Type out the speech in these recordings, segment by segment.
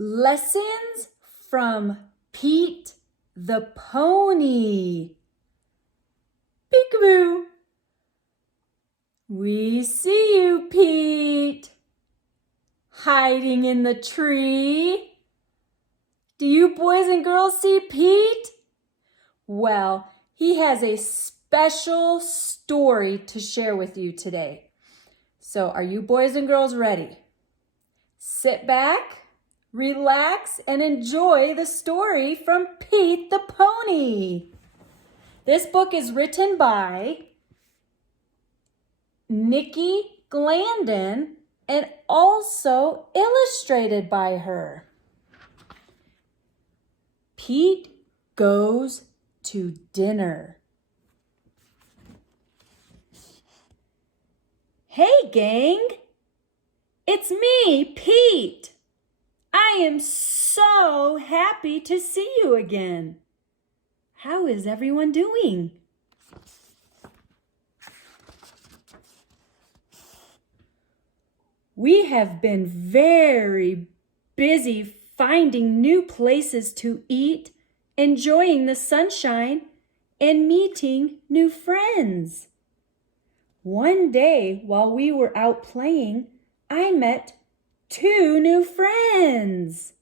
Lessons from Pete the Pony. Peekaboo. We see you, Pete. Hiding in the tree. Do you boys and girls see Pete? Well, he has a special story to share with you today. So are you boys and girls ready? Sit back, relax, and enjoy the story from Pete the Pony. This book is written by Nikki Glandon and also illustrated by her. Pete goes to dinner. Hey, gang! It's me, Pete. I am so happy to see you again. How is everyone doing? We have been very busy finding new places to eat, enjoying the sunshine, and meeting new friends. One day while we were out playing, I met 2 new friends.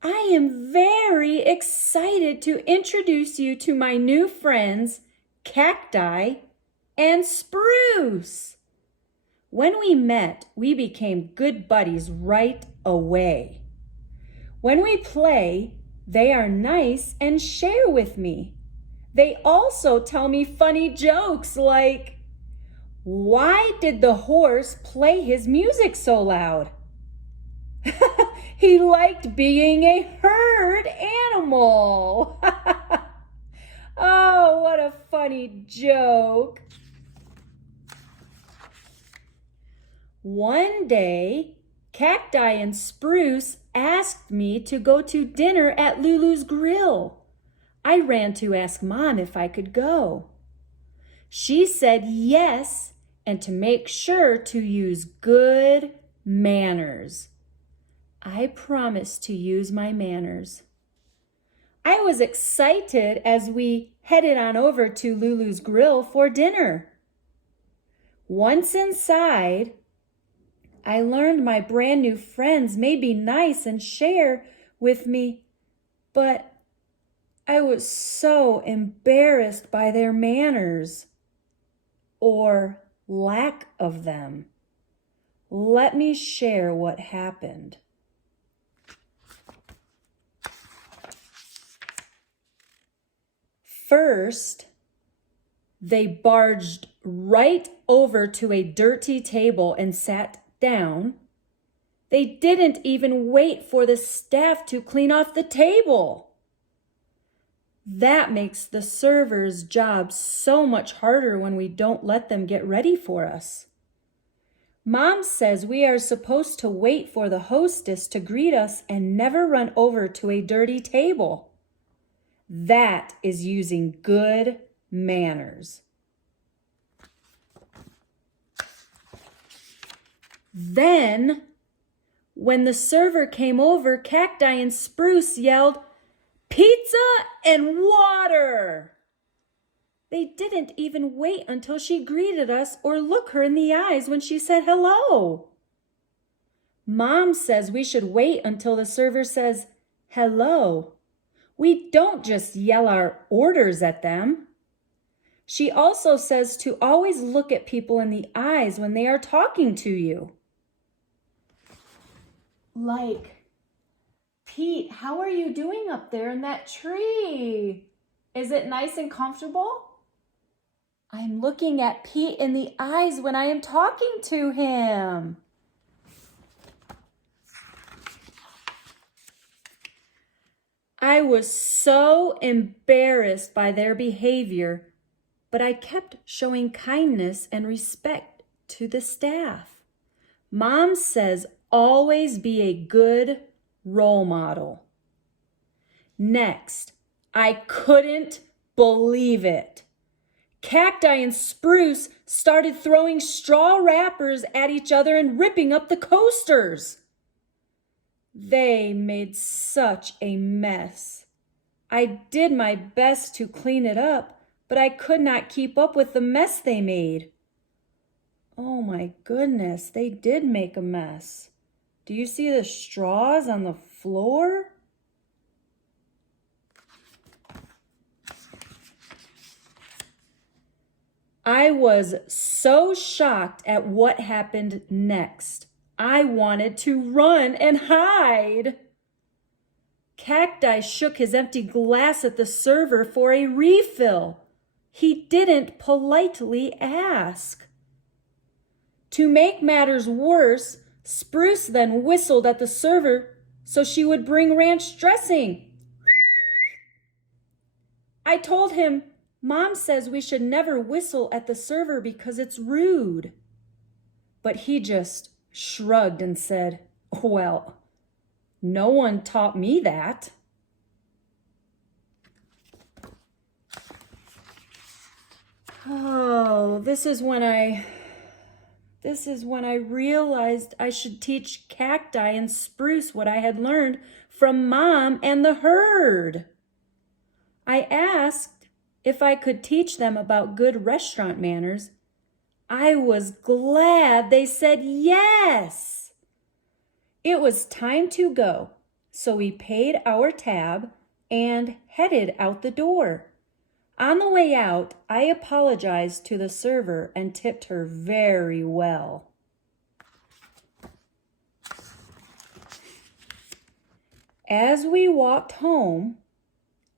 I am very excited to introduce you to my new friends, Cacti and Spruce. When we met, we became good buddies right away. When we play, they are nice and share with me. They also tell me funny jokes like, "Why did the horse play his music so loud?" He liked being a herd animal. Oh, what a funny joke. One day, Cacti and Spruce asked me to go to dinner at Lulu's Grill. I ran to ask Mom if I could go. She said yes, and to make sure to use good manners. I promised to use my manners. I was excited as we headed on over to Lulu's Grill for dinner. Once inside, I learned my brand new friends may be nice and share with me, but I was so embarrassed by their manners, or lack of them. Let me share what happened. First, they barged right over to a dirty table and sat down. They didn't even wait for the staff to clean off the table. That makes the server's job so much harder when we don't let them get ready for us. Mom says we are supposed to wait for the hostess to greet us and never run over to a dirty table. That is using good manners. Then, when the server came over, Cacti and Spruce yelled, "Pizza and water!" They didn't even wait until she greeted us or look her in the eyes when she said hello. Mom says we should wait until the server says hello. We don't just yell our orders at them. She also says to always look at people in the eyes when they are talking to you. Like, "Pete, how are you doing up there in that tree? Is it nice and comfortable?" I'm looking at Pete in the eyes when I am talking to him. I was so embarrassed by their behavior, but I kept showing kindness and respect to the staff. Mom says always be a good role model. Next, I couldn't believe it. Cacti and Spruce started throwing straw wrappers at each other and ripping up the coasters. They made such a mess. I did my best to clean it up, but I could not keep up with the mess they made. Oh my goodness, they did make a mess. Do you see the straws on the floor? I was so shocked at what happened next. I wanted to run and hide. Cacti shook his empty glass at the server for a refill. He didn't politely ask. To make matters worse, Spruce then whistled at the server so she would bring ranch dressing. I told him, Mom says we should never whistle at the server because it's rude. But he just shrugged and said, well, no one taught me that. Oh, this is when I realized I should teach Cacti and Spruce what I had learned from Mom and the herd. I asked if I could teach them about good restaurant manners. I was glad they said yes. It was time to go, so we paid our tab and headed out the door. On the way out, I apologized to the server and tipped her very well. As we walked home,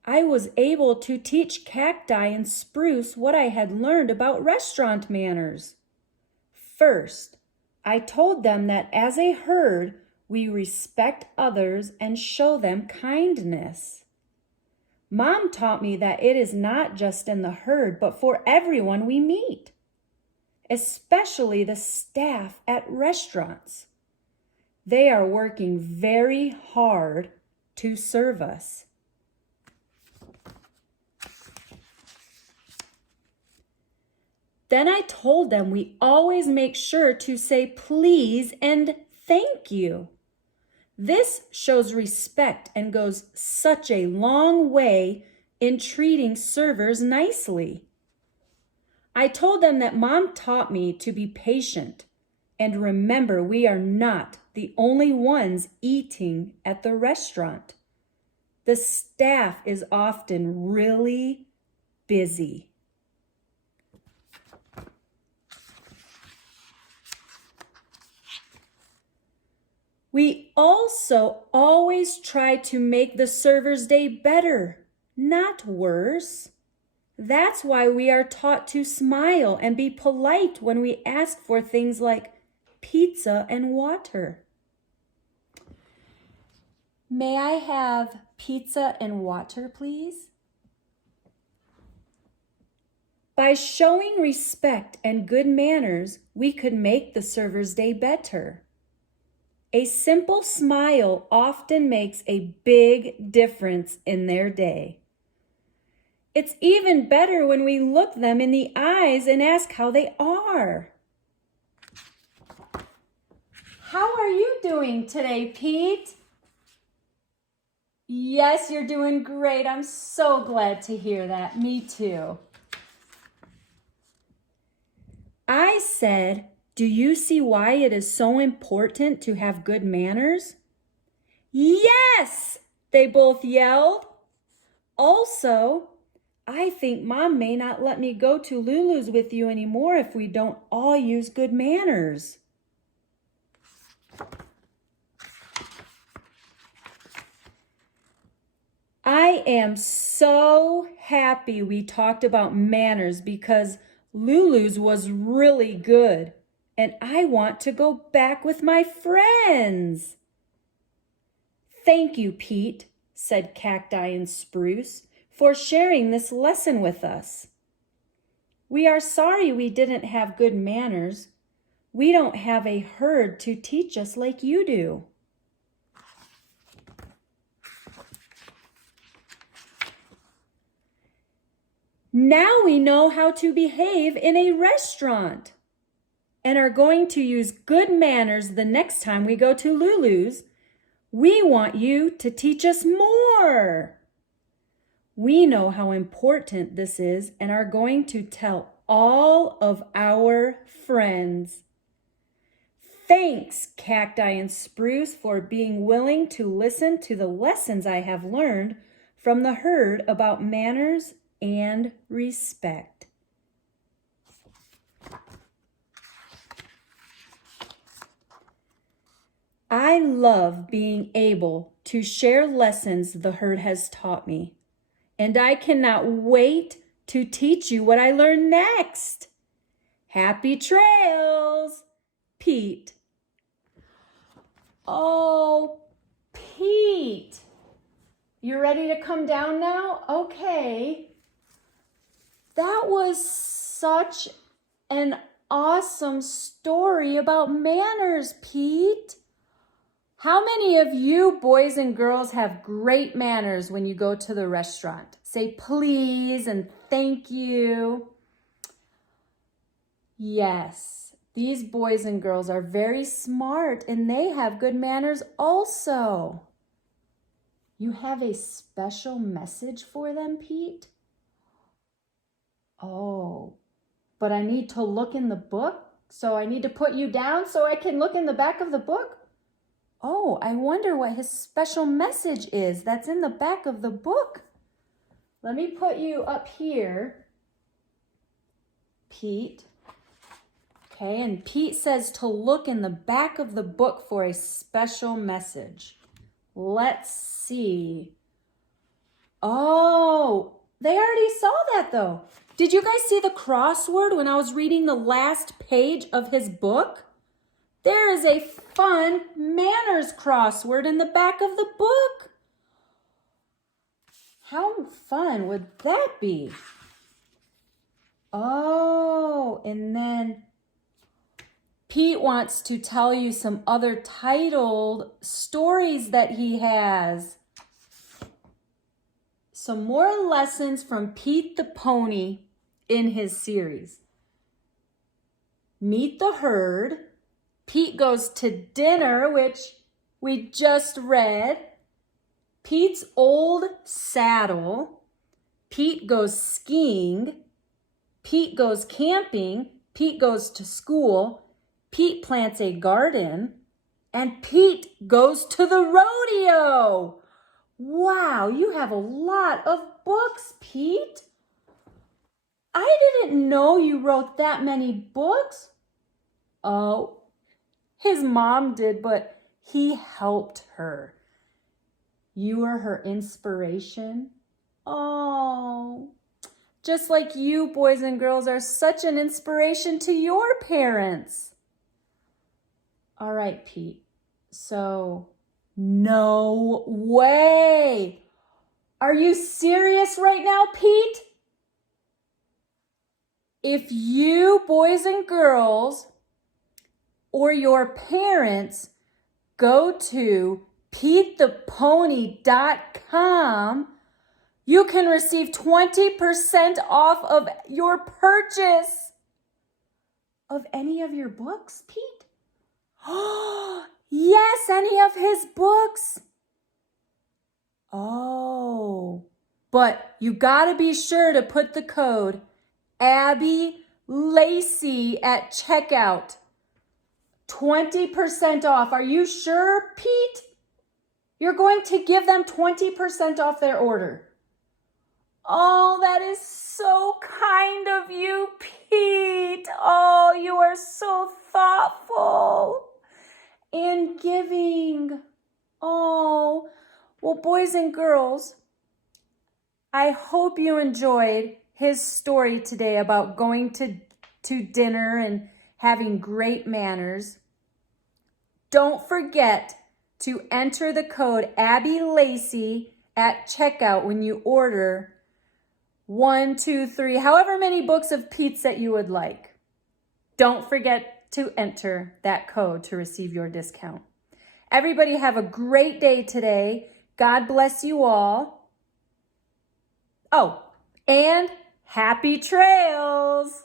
I was able to teach Cacti and Spruce what I had learned about restaurant manners. First, I told them that as a herd, we respect others and show them kindness. Mom taught me that it is not just in the herd, but for everyone we meet, especially the staff at restaurants. They are working very hard to serve us. Then I told them we always make sure to say please and thank you. This shows respect and goes such a long way in treating servers nicely. I told them that Mom taught me to be patient and remember we are not the only ones eating at the restaurant. The staff is often really busy. We also always try to make the server's day better, not worse. That's why we are taught to smile and be polite when we ask for things like pizza and water. May I have pizza and water, please? By showing respect and good manners, we could make the server's day better. A simple smile often makes a big difference in their day. It's even better when we look them in the eyes and ask how they are. How are you doing today, Pete? Yes, you're doing great. I'm so glad to hear that. Me too. I said, do you see why it is so important to have good manners? Yes, they both yelled. Also, I think Mom may not let me go to Lulu's with you anymore if we don't all use good manners. I am so happy we talked about manners because Lulu's was really good. And I want to go back with my friends. Thank you, Pete, said Cacti and Spruce, for sharing this lesson with us. We are sorry we didn't have good manners. We don't have a herd to teach us like you do. Now we know how to behave in a restaurant and are going to use good manners the next time we go to Lulu's. We want you to teach us more. We know how important this is and are going to tell all of our friends. Thanks, Cacti and Spruce, for being willing to listen to the lessons I have learned from the herd about manners and respect. I love being able to share lessons the herd has taught me, and I cannot wait to teach you what I learn next. Happy trails, Pete. Oh, Pete, you ready to come down now? Okay. That was such an awesome story about manners, Pete. How many of you boys and girls have great manners when you go to the restaurant? Say please and thank you. Yes, these boys and girls are very smart and they have good manners also. You have a special message for them, Pete? Oh, but I need to look in the book? So I need to put you down so I can look in the back of the book? Oh, I wonder what his special message is that's in the back of the book. Let me put you up here, Pete. Okay, and Pete says to look in the back of the book for a special message. Let's see. Oh, they already saw that though. Did you guys see the crossword when I was reading the last page of his book? There is a fun manners crossword in the back of the book. How fun would that be? Oh, and then Pete wants to tell you some other titled stories that he has. Some more lessons from Pete the Pony in his series. Meet the Herd. Pete goes to dinner, which we just read. Pete's old saddle. Pete goes skiing. Pete goes camping. Pete goes to school. Pete plants a garden. And Pete goes to the rodeo. Wow, you have a lot of books, Pete. I didn't know you wrote that many books. Oh, his mom did, but he helped her. You were her inspiration. Oh, just like you boys and girls are such an inspiration to your parents. All right, Pete. So, no way. Are you serious right now, Pete? If you boys and girls or your parents go to PeteThePony.com, you can receive 20% off of your purchase of any of your books, Pete. Oh, yes, any of his books. Oh, but you gotta be sure to put the code Abby Lacey at checkout. 20% off. Are you sure, Pete? You're going to give them 20% off their order. Oh, that is so kind of you, Pete. Oh, you are so thoughtful and giving. Oh, well, boys and girls, I hope you enjoyed his story today about going to dinner and having great manners. Don't forget to enter the code Abby Lacey at checkout when you order 1, 2, 3, however many books of Pete's that you would like. Don't forget to enter that code to receive your discount. Everybody have a great day today. God bless you all. Oh, and Happy trails!